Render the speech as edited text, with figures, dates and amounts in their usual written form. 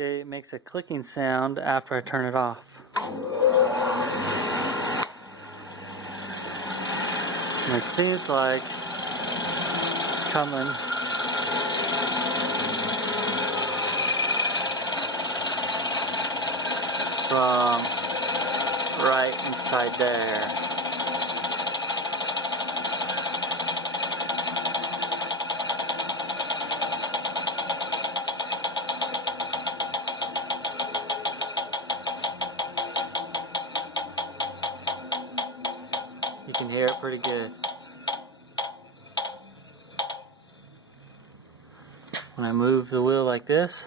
Okay, it makes a clicking sound after I turn it off. And it seems like it's coming from right inside there. You can hear it pretty good. When I move the wheel like this,